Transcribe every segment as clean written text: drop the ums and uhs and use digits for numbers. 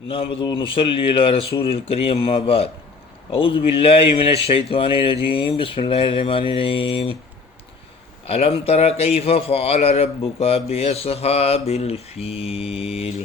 نحمد و نصلی علی رسول الکریم اما بعد اعوذ باللہ من الشیطان الرجیم بسم اللہ الرحمن الرحیم الم تر کیف فعل ربک باصحاب الفیل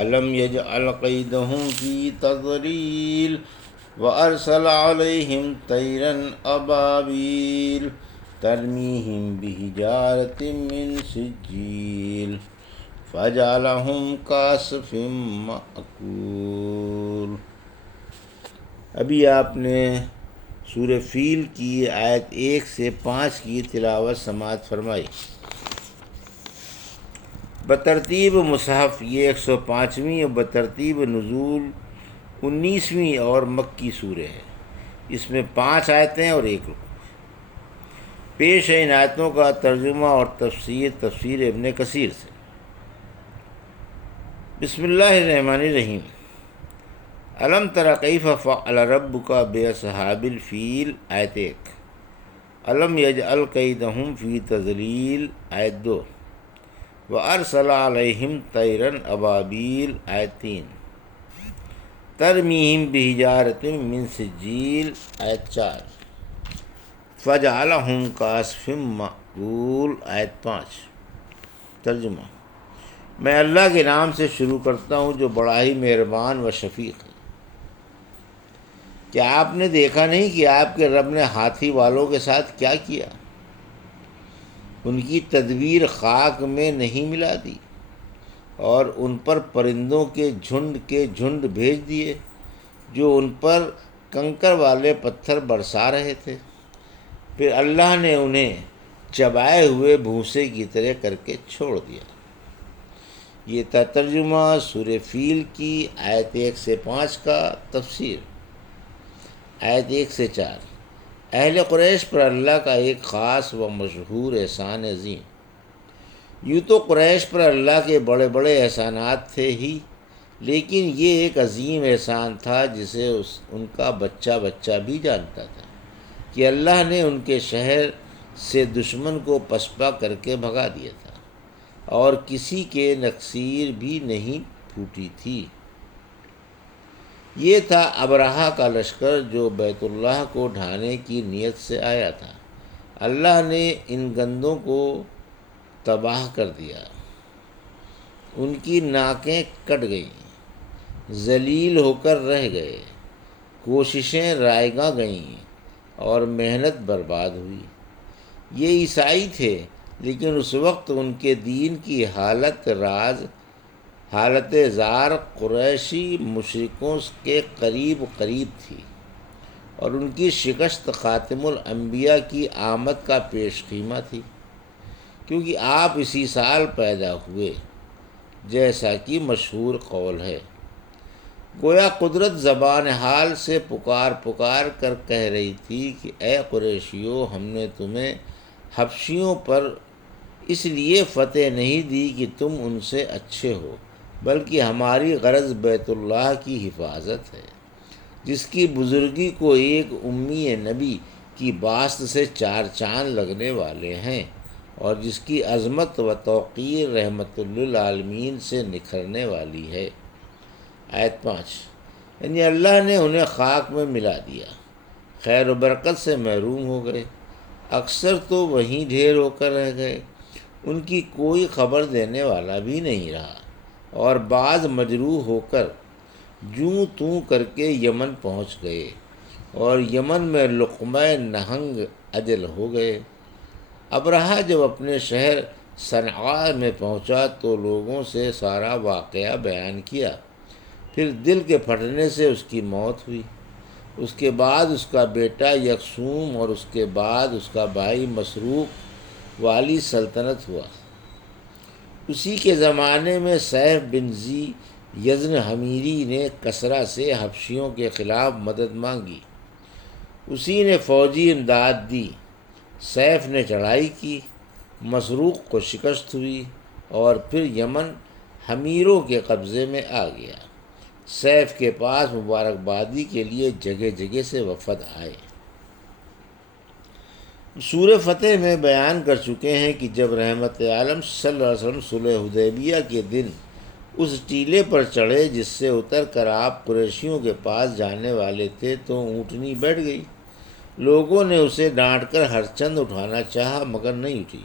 الم یجعل قیدہم فی تضلیل وارسل علیہم طیرا ابابیل ترمیہم بحجارۃ من سجیل فجعلہم کعصف مأکول۔ ابھی آپ نے سورہ فیل کی آیت 1 سے 5 کی تلاوت سماعت فرمائی۔ بترتیب مصحف یہ 105ویں اور بترتیب نزول 19ویں اور مکی سورہ ہے۔ اس میں 5 آیتیں اور 1 رکوع۔ پیش ہے ان آیتوں کا ترجمہ اور تفسیر ابن کثیر سے۔ بسم اللہ الرحمن الرحیم۔ الم تر کیف فعل ربک باصحاب الفیل آیت 1، الم یجعل کیدہم فی تضلیل آیت 2، وارسل علیہم طیرا ابابیل آیت 3، ترمیہم بحجارۃ من سجیل آیت 4، فجعلہم کعصف مأکول آیت 5۔ ترجمہ: میں اللہ کے نام سے شروع کرتا ہوں جو بڑا ہی مہربان و شفیق ہے۔ کیا آپ نے دیکھا نہیں کہ آپ کے رب نے ہاتھی والوں کے ساتھ کیا کیا؟ ان کی تدبیر خاک میں نہیں ملا دی اور ان پر پرندوں کے جھنڈ بھیج دیے جو ان پر کنکر والے پتھر برسا رہے تھے۔ پھر اللہ نے انہیں چبائے ہوئے بھوسے کی طرح کر کے چھوڑ دیا۔ یہ تھا ترجمہ سورہ فیل کی آیت 1 سے 5 کا۔ تفسیر آیت 1 سے 4۔ اہل قریش پر اللہ کا ایک خاص و مشہور احسان عظیم۔ یوں تو قریش پر اللہ کے بڑے بڑے احسانات تھے ہی، لیکن یہ ایک عظیم احسان تھا جسے ان کا بچہ بچہ بھی جانتا تھا کہ اللہ نے ان کے شہر سے دشمن کو پسپا کر کے بھگا دیا تھا اور کسی کے نکسیر بھی نہیں پھوٹی تھی۔ یہ تھا ابرہہ کا لشکر جو بیت اللہ کو ڈھانے کی نیت سے آیا تھا۔ اللہ نے ان گندوں کو تباہ کر دیا، ان کی ناکیں کٹ گئیں، ذلیل ہو کر رہ گئے، کوششیں رائیگاں گئیں اور محنت برباد ہوئی۔ یہ عیسائی تھے، لیکن اس وقت ان کے دین کی حالت زار قریشی مشرکوں کے قریب تھی، اور ان کی شکست خاتم الانبیاء کی آمد کا پیش خیمہ تھی، کیونکہ آپ اسی سال پیدا ہوئے جیسا کہ مشہور قول ہے۔ گویا قدرت زبان حال سے پکار کر کہہ رہی تھی کہ اے قریشیو، ہم نے تمہیں حبشیوں پر اس لیے فتح نہیں دی کہ تم ان سے اچھے ہو، بلکہ ہماری غرض بیت اللہ کی حفاظت ہے، جس کی بزرگی کو ایک امی نبی کی باسط سے 4 چاند لگنے والے ہیں، اور جس کی عظمت و توقیر رحمت للعالمین سے نکھرنے والی ہے۔ آیت 5۔ یعنی اللہ نے انہیں خاک میں ملا دیا، خیر و برکت سے محروم ہو گئے، اکثر تو وہیں ڈھیر ہو کر رہ گئے، ان کی کوئی خبر دینے والا بھی نہیں رہا، اور بعض مجروح ہو کر جوں توں کر کے یمن پہنچ گئے، اور یمن میں لقمہ نہنگ اجل ہو گئے۔ ابرہہ جب اپنے شہر صنعاء میں پہنچا تو لوگوں سے سارا واقعہ بیان کیا، پھر دل کے پھٹنے سے اس کی موت ہوئی۔ اس کے بعد اس کا بیٹا یکسوم اور اس کے بعد اس کا بھائی مسروق والی سلطنت ہوا۔ اسی کے زمانے میں سیف بن ذی یزن حمیری نے کسریٰ سے حبشیوں کے خلاف مدد مانگی، اسی نے فوجی امداد دی۔ سیف نے چڑھائی کی، مسروق کو شکست ہوئی، اور پھر یمن حمیروں کے قبضے میں آ گیا۔ سیف کے پاس مبارکبادی کے لیے جگہ جگہ سے وفد آئے۔ سورہ فتح میں بیان کر چکے ہیں کہ جب رحمت عالم صلی اللہ علیہ وسلم صلح حدیبیہ کے دن اس ٹیلے پر چڑھے جس سے اتر کر آپ قریشیوں کے پاس جانے والے تھے تو اونٹنی بیٹھ گئی۔ لوگوں نے اسے ڈانٹ کر ہر چند اٹھانا چاہا مگر نہیں اٹھی۔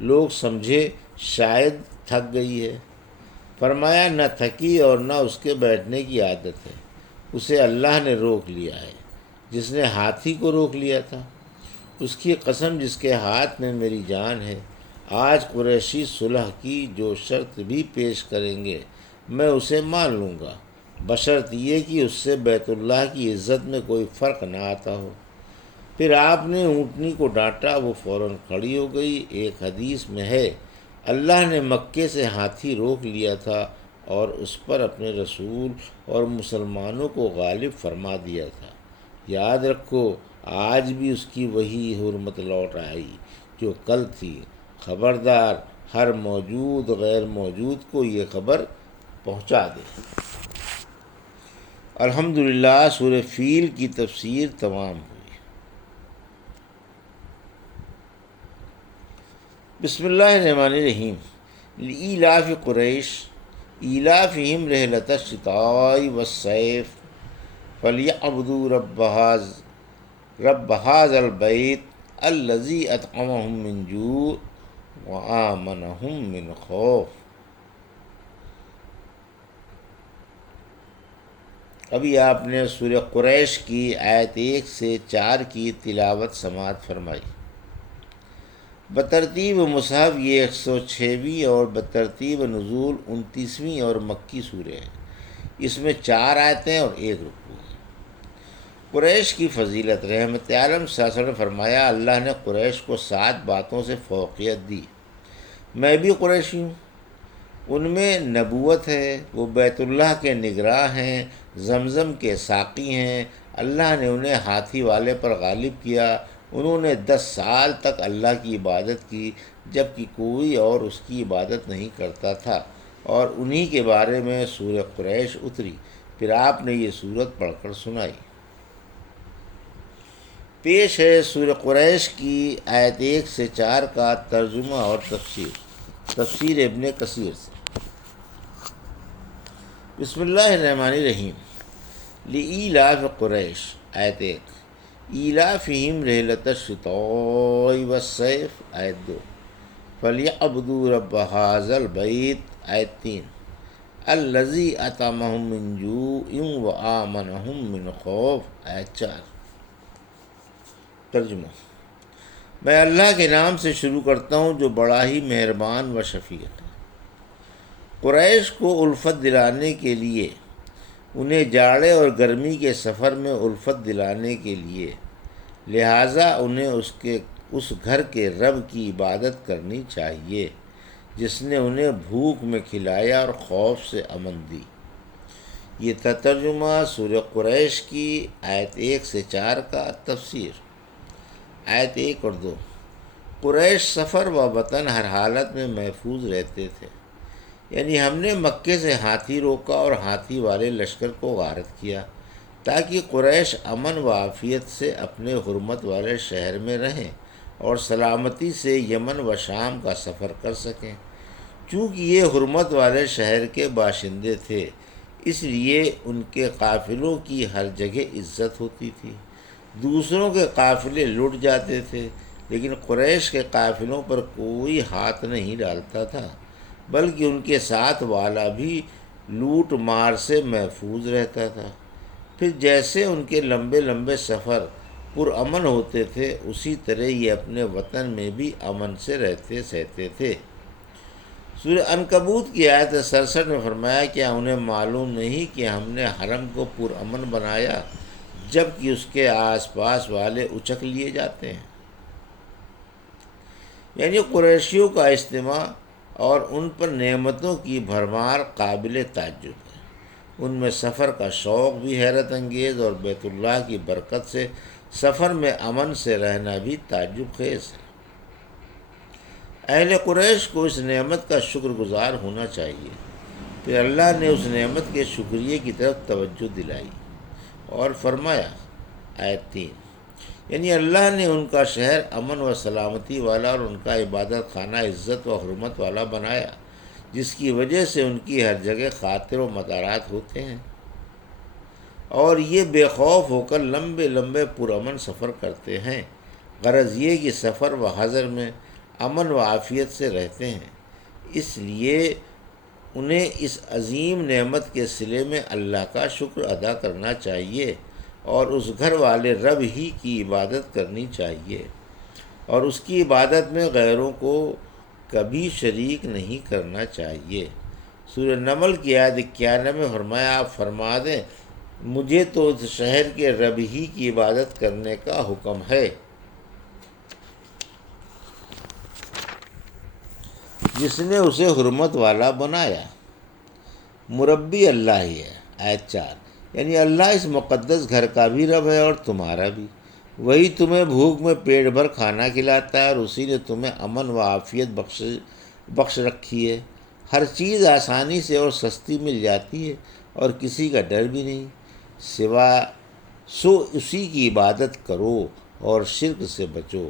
لوگ سمجھے شاید تھک گئی ہے۔ فرمایا نہ تھکی اور نہ اس کے بیٹھنے کی عادت ہے، اسے اللہ نے روک لیا ہے جس نے ہاتھی کو روک لیا تھا۔ اس کی قسم جس کے ہاتھ میں میری جان ہے، آج قریشی صلح کی جو شرط بھی پیش کریں گے میں اسے مان لوں گا، بشرط یہ کہ اس سے بیت اللہ کی عزت میں کوئی فرق نہ آتا ہو۔ پھر آپ نے اونٹنی کو ڈانٹا، وہ فوراً کھڑی ہو گئی۔ ایک حدیث میں ہے اللہ نے مکے سے ہاتھی روک لیا تھا اور اس پر اپنے رسول اور مسلمانوں کو غالب فرما دیا تھا۔ یاد رکھو آج بھی اس کی وہی حرمت لوٹ آئی جو کل تھی۔ خبردار ہر موجود غیر موجود کو یہ خبر پہنچا دے۔ الحمدللہ سورہ فیل کی تفسیر تمام ہوئی۔ بسم اللہ الرحمن الرحیم۔ لإیلاف قریش ایلافہم رحلۃ الشتاء والصیف فلیعبدوا رب ھذا البیت الذی اطعمہم من جوع وآمنہم من خوف۔ ابھی آپ نے سورہ قریش کی آیت 1 سے 4 کی تلاوت سماعت فرمائی۔ بترتیب مصحف یہ 106ویں اور بترتیب نزول 29ویں اور مکی سورہ ہے۔ اس میں 4 آیتیں اور 1 رکوع ہے۔ قریش کی فضیلت۔ رحمت عالم صلی اللہ علیہ وسلم نے فرمایا اللہ نے قریش کو 7 باتوں سے فوقیت دی۔ میں بھی قریشی ہوں، ان میں نبوت ہے، وہ بیت اللہ کے نگراں ہیں، زمزم کے ساقی ہیں، اللہ نے انہیں ہاتھی والے پر غالب کیا، انہوں نے 10 سال تک اللہ کی عبادت کی جبکہ کوئی اور اس کی عبادت نہیں کرتا تھا، اور انہی کے بارے میں سورہ قریش اتری۔ پھر آپ نے یہ سورت پڑھ کر سنائی۔ پیش ہے سورہ قریش کی آیت 1 سے 4 کا ترجمہ اور تفسیر ابن کثیر سے۔ بسم اللہ الرحمن الرحیم۔ لإیلاف قریش آیت 1۔ ایلافہم رحلۃ الشتاء والصیف آیت 2۔ فلیعبدوا رب ھذا البیت آیت 3۔ الذی اطعمہم من جوع وآمنہم من خوف آیت 4۔ ترجمہ۔ میں اللہ کے نام سے شروع کرتا ہوں جو بڑا ہی مہربان و شفیق ہے۔ قریش کو الفت دلانے کے لیے، انہیں جاڑے اور گرمی کے سفر میں الفت دلانے کے لیے، لہٰذا انہیں اس گھر کے رب کی عبادت کرنی چاہیے جس نے انہیں بھوک میں کھلایا اور خوف سے امن دی۔ یہ ترجمہ سورہ قریش کی آیت 1 سے 4 کا تفسیر۔ آیت 1 اور 2۔ قریش سفر و وطن ہر حالت میں محفوظ رہتے تھے، یعنی ہم نے مکے سے ہاتھی روکا اور ہاتھی والے لشکر کو غارت کیا تاکہ قریش امن و عافیت سے اپنے حرمت والے شہر میں رہیں اور سلامتی سے یمن و شام کا سفر کر سکیں۔ چونکہ یہ حرمت والے شہر کے باشندے تھے اس لیے ان کے قافلوں کی ہر جگہ عزت ہوتی تھی۔ دوسروں کے قافلے لٹ جاتے تھے لیکن قریش کے قافلوں پر کوئی ہاتھ نہیں ڈالتا تھا، بلکہ ان کے ساتھ والا بھی لوٹ مار سے محفوظ رہتا تھا۔ پھر جیسے ان کے لمبے لمبے سفر پرامن ہوتے تھے اسی طرح یہ اپنے وطن میں بھی امن سے رہتے سہتے تھے۔ سورہ عنکبوت کی آیت 67 میں فرمایا کیا انہیں معلوم نہیں کہ ہم نے حرم کو پرامن بنایا جبکہ اس کے آس پاس والے اچک لیے جاتے ہیں۔ یعنی قریشیوں کا اجتماع اور ان پر نعمتوں کی بھرمار قابل تعجب ہے۔ ان میں سفر کا شوق بھی حیرت انگیز اور بیت اللہ کی برکت سے سفر میں امن سے رہنا بھی تعجب خیز ہے۔ اہل قریش کو اس نعمت کا شکر گزار ہونا چاہیے۔ پھر اللہ نے اس نعمت کے شکریہ کی طرف توجہ دلائی اور فرمایا آیت 3، یعنی اللہ نے ان کا شہر امن و سلامتی والا اور ان کا عبادت خانہ عزت و حرمت والا بنایا جس کی وجہ سے ان کی ہر جگہ خاطر و مدارات ہوتے ہیں، اور یہ بے خوف ہو کر لمبے لمبے پرامن سفر کرتے ہیں۔ غرض یہ کہ سفر و حضر میں امن و عافیت سے رہتے ہیں، اس لیے انہیں اس عظیم نعمت کے صلے میں اللہ کا شکر ادا کرنا چاہیے اور اس گھر والے رب ہی کی عبادت کرنی چاہیے، اور اس کی عبادت میں غیروں کو کبھی شریک نہیں کرنا چاہیے۔ سورہ نمل کی آیت 91 میں فرمایا، آپ فرما دیں مجھے تو اس شہر کے رب ہی کی عبادت کرنے کا حکم ہے جس نے اسے حرمت والا بنایا۔ مربی اللہ ہی ہے۔ آیت 4، یعنی اللہ اس مقدس گھر کا بھی رب ہے اور تمہارا بھی۔ وہی تمہیں بھوک میں پیٹ بھر کھانا کھلاتا ہے، اور اسی نے تمہیں امن و عافیت بخش رکھی ہے۔ ہر چیز آسانی سے اور سستی مل جاتی ہے، اور کسی کا ڈر بھی نہیں سو اسی کی عبادت کرو اور شرک سے بچو۔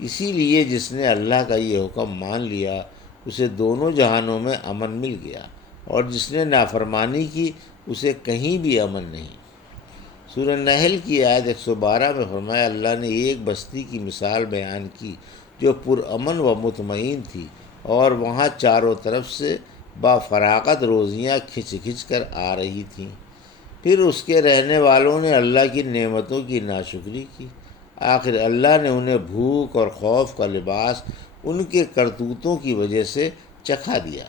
اسی لیے جس نے اللہ کا یہ حکم مان لیا اسے دونوں جہانوں میں امن مل گیا، اور جس نے نافرمانی کی اسے کہیں بھی امن نہیں۔ سورہ نحل کی آیت 112 میں فرمایا، اللہ نے ایک بستی کی مثال بیان کی جو پرامن و مطمئن تھی، اور وہاں چاروں طرف سے بافراغت روزیاں کھنچ کھنچ کر آ رہی تھیں۔ پھر اس کے رہنے والوں نے اللہ کی نعمتوں کی ناشکری کی، آخر اللہ نے انہیں بھوک اور خوف کا لباس ان کے کرتوتوں کی وجہ سے چکھا دیا۔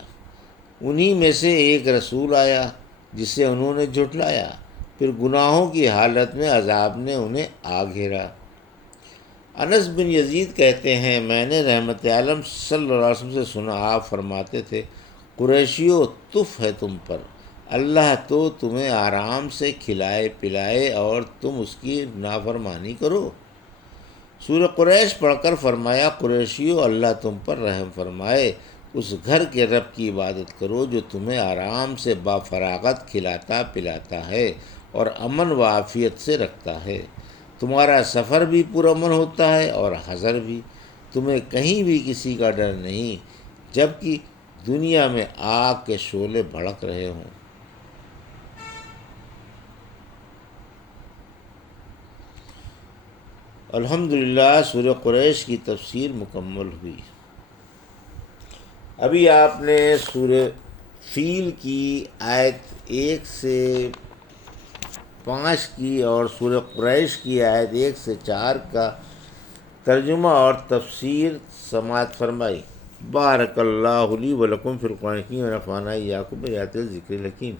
انہی میں سے ایک رسول آیا جسے انہوں نے جھٹلایا، پھر گناہوں کی حالت میں عذاب نے انہیں آ گھیرا۔ انس بن یزید کہتے ہیں، میں نے رحمت عالم صلی اللہ علیہ وسلم سے سنا، آپ فرماتے تھے، قریشیو تف ہے تم پر، اللہ تو تمہیں آرام سے کھلائے پلائے اور تم اس کی نافرمانی کرو۔ سورہ قریش پڑھ کر فرمایا، قریشیو اللہ تم پر رحم فرمائے، اس گھر کے رب کی عبادت کرو جو تمہیں آرام سے بافراغت کھلاتا پلاتا ہے اور امن و عافیت سے رکھتا ہے۔ تمہارا سفر بھی پرامن ہوتا ہے اور حضر بھی، تمہیں کہیں بھی کسی کا ڈر نہیں، جبکہ دنیا میں آگ کے شعلے بھڑک رہے ہوں۔ الحمدللہ سورہ قریش کی تفسیر مکمل ہوئی۔ ابھی آپ نے سورہ فیل کی آیت 1 سے 5 کی اور سورہ قریش کی آیت 1 سے 4 کا ترجمہ اور تفسیر سماعت فرمائی۔ بارک اللہ لی و لکم فی القرآن الحکیم و نفعنی وایاکم بآیات الذکر الحکیم۔